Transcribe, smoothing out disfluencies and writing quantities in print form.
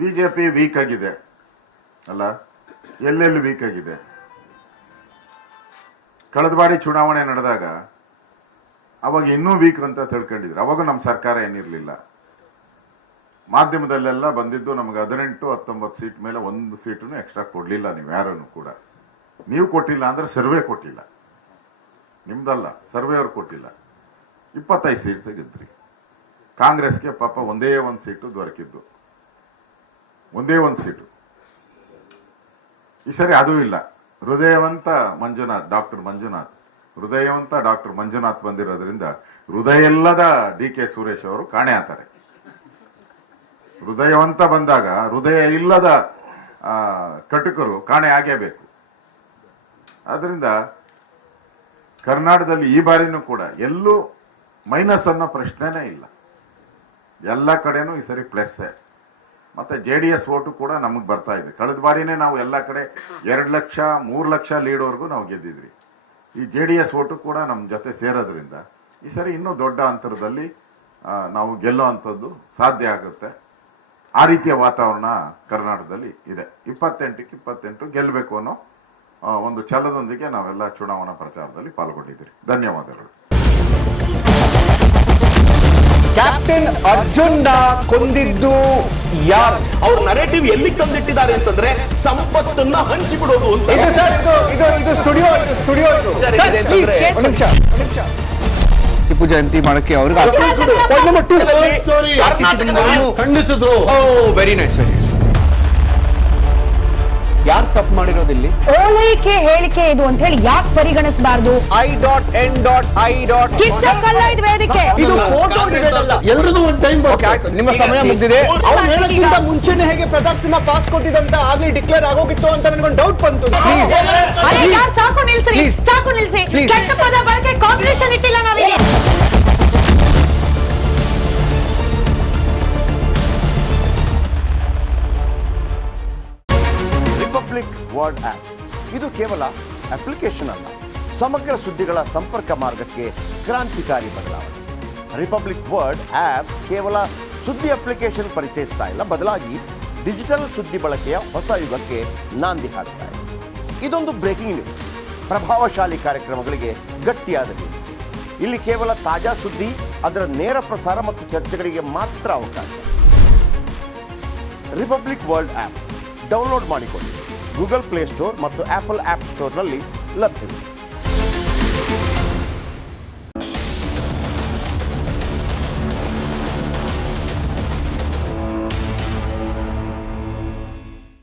BJP weak ಆಗಿದೆ ಅಲ್ಲ, ಎಲ್ಲೆಲ್ಲಿ ವೀಕ್ ಆಗಿದೆ. ಕಳೆದ ಬಾರಿ ಚುನಾವಣೆ ನಡೆದಾಗ ಅವಾಗ ಇನ್ನೂ ವೀಕ್ ಅಂತ ತಿಳ್ಕೊಂಡಿದ್ರು. ಅವಾಗ ನಮ್ಮ ಸರ್ಕಾರ ಏನಿರಲಿಲ್ಲ. ಮಾಧ್ಯಮದಲ್ಲೆಲ್ಲ ಬಂದಿದ್ದು ನಮಗೆ 18-19 ಸೀಟ್ ಮೇಲೆ ಒಂದು ಸೀಟನ್ನು ಎಕ್ಸ್ಟ್ರಾ ಕೊಡ್ಲಿಲ್ಲ. ನೀವು ಯಾರನ್ನು ಕೂಡ ನೀವು ಕೊಟ್ಟಿಲ್ಲ ಅಂದ್ರೆ ಸರ್ವೆ ಕೊಟ್ಟಿಲ್ಲ, ನಿಮ್ದಲ್ಲ, ಸರ್ವೆ ಅವ್ರು ಕೊಟ್ಟಿಲ್ಲ. 25 ಸೀಟ್ಸ್ ಗೆದ್ರಿ. ಕಾಂಗ್ರೆಸ್ಗೆ ಪಾಪ ಒಂದೇ ಒಂದು ಸೀಟು ದೊರಕಿದ್ದು, ಒಂದೇ ಒಂದು ಸೀಟು. ಈ ಸರಿ ಅದೂ ಇಲ್ಲ. ಹೃದಯವಂತ ಮಂಜುನಾಥ್, ಡಾಕ್ಟರ್ ಮಂಜುನಾಥ್, ಹೃದಯವಂತ ಡಾಕ್ಟರ್ ಮಂಜುನಾಥ್ ಬಂದಿರೋದ್ರಿಂದ ಹೃದಯ ಇಲ್ಲದ ಡಿ.ಕೆ. ಸುರೇಶ್ ಅವರು ಕಾಣೆ ಆಗ್ತಾರೆ. ಹೃದಯವಂತ ಬಂದಾಗ ಹೃದಯ ಇಲ್ಲದ ಕಟುಕರು ಕಾಣೆ ಆಗೇಬೇಕು. ಆದ್ರಿಂದ ಕರ್ನಾಟಕದಲ್ಲಿ ಈ ಬಾರಿನೂ ಕೂಡ ಎಲ್ಲೂ ಮೈನಸ್ ಅನ್ನೋ ಪ್ರಶ್ನೆನೇ ಇಲ್ಲ. ಎಲ್ಲ ಕಡೆನೂ ಈ ಸರಿ ಪ್ಲಸ್. ಮತ್ತೆ JDS ಓಟು ಕೂಡ ನಮಗೆ ಬರ್ತಾ ಇದೆ. ಕಳೆದ ಬಾರಿನೇ ನಾವು ಎಲ್ಲ ಕಡೆ 2 ಲಕ್ಷ 3 ಲಕ್ಷ ಲೀಡ್ವರೆಗೂ ನಾವು ಗೆದ್ದಿದ್ವಿ. ಈ JDS ಓಟು ಕೂಡ ನಮ್ಮ ಜೊತೆ ಸೇರೋದ್ರಿಂದ ಈ ಸರಿ ಇನ್ನೂ ದೊಡ್ಡ ಅಂತರದಲ್ಲಿ ನಾವು ಗೆಲ್ಲೋ ಅಂಥದ್ದು ಸಾಧ್ಯ ಆಗುತ್ತೆ. ಆ ರೀತಿಯ ವಾತಾವರಣ ಕರ್ನಾಟಕದಲ್ಲಿ ಇದೆ. 28ಕ್ಕೆ 28 ಗೆಲ್ಲಬೇಕು ಅನ್ನೋ ಒಂದು ಛಲದೊಂದಿಗೆ ನಾವೆಲ್ಲ ಚುನಾವಣಾ ಪ್ರಚಾರದಲ್ಲಿ ಪಾಲ್ಗೊಂಡಿದ್ದೀರಿ. ಧನ್ಯವಾದಗಳು. ಕ್ಯಾಪ್ಟನ್ ಅರ್ಜುನ್ ಕೊಂದಿದ್ದು ಯಾರು? ಅವ್ರ ನರೇಟಿವ್ ಎಲ್ಲಿ ತಂದಿಟ್ಟಿದ್ದಾರೆ ಅಂತಂದ್ರೆ ಸಂಪತ್ತನ್ನ ಹಂಚಿಬಿಡೋದು ಅಂತ. ಇದು ಸ್ಟುಡಿಯೋ ಟಿಪ್ಪು ಜಯಂತಿ ಮಾಡಕ್ಕೆ ಅವ್ರಿಗೆ ಖಂಡಿಸಿದ್ರು. Very nice. ಯಾರು ತಪ್ಪು ಮಾಡಿರೋದಿಲ್ಲಿ? ಓಲೈಕೆ ಹೇಳಿಕೆ ಇದು ಅಂತ ಹೇಳಿ ಯಾಕೆ ಪರಿಗಣಿಸಬಾರದು? I.N.I. ಇದು ವೇದಿಕೆ, ಇದು ಫೋಟೋ ಎಲ್ರಿಗೂ ಒಂದು ಟೈಮ್. ನಿಮ್ಮ ಸಮಯ ಮುಗಿದಿದೆ. ಅವ್ರು ಹೇಳೋಕ್ಕಿಂತ ಮುಂಚೆನೆ ಹೇಗೆ ಪ್ರತಾಪ್ ಸಿಂಹ ಪಾಸ್ ಕೊಟ್ಟಿದಂತ ಆಗ್ಲಿ ಡಿಕ್ಲೇರ್ ಆಗೋಗಿತ್ತು ಅಂತ ನನಗೊಂದು ಡೌಟ್ ಬಂತು. ಸಾಕು ನಿಲ್ಸಿ, ಸಾಕು ನಿಲ್ಸಿ. ಕೆಟ್ಟ ಪದ ಬಳಕೆ ಕಾಂಪಿಟೇಷನ್ ಇಟ್ಟಿಲ್ಲ ನಾವಿಲ್ಲಿ. ರಿಪಬ್ಲಿಕ್ ವರ್ಲ್ಡ್ ಆಪ್ ಇದು ಕೇವಲ ಅಪ್ಲಿಕೇಶನ್ ಅಲ್ಲ, ಸಮಗ್ರ ಸುದ್ದಿಗಳ ಸಂಪರ್ಕ ಮಾರ್ಗಕ್ಕೆ ಕ್ರಾಂತಿಕಾರಿ ಬದಲಾವಣೆ. ರಿಪಬ್ಲಿಕ್ ವರ್ಲ್ಡ್ ಆಪ್ ಕೇವಲ ಸುದ್ದಿ ಅಪ್ಲಿಕೇಶನ್ ಪರಿಚಯಿಸ್ತಾ ಇಲ್ಲ, ಬದಲಾಗಿ ಡಿಜಿಟಲ್ ಸುದ್ದಿ ಬಳಕೆಯ ಹೊಸ ಯುಗಕ್ಕೆ ನಾಂದಿ ಹಾಡ್ತಾ ಇದೆ. ಇದೊಂದು ಬ್ರೇಕಿಂಗ್ ನ್ಯೂಸ್, ಪ್ರಭಾವಶಾಲಿ ಕಾರ್ಯಕ್ರಮಗಳಿಗೆ ಗಟ್ಟಿಯಾದ ನ್ಯೂಸ್. ಇಲ್ಲಿ ಕೇವಲ ತಾಜಾ ಸುದ್ದಿ, ಅದರ ನೇರ ಪ್ರಸಾರ ಮತ್ತು ಚರ್ಚೆಗಳಿಗೆ ಮಾತ್ರ ಅವಕಾಶ. ರಿಪಬ್ಲಿಕ್ ವರ್ಲ್ಡ್ ಆಪ್ ಡೌನ್ಲೋಡ್ ಮಾಡಿಕೊಳ್ಳಿ. ಗೂಗಲ್ ಪ್ಲೇ ಸ್ಟೋರ್ ಮತ್ತು ಆಪಲ್ ಆಪ್ ಸ್ಟೋರ್ನಲ್ಲಿ ಲಭ್ಯವಿದೆ.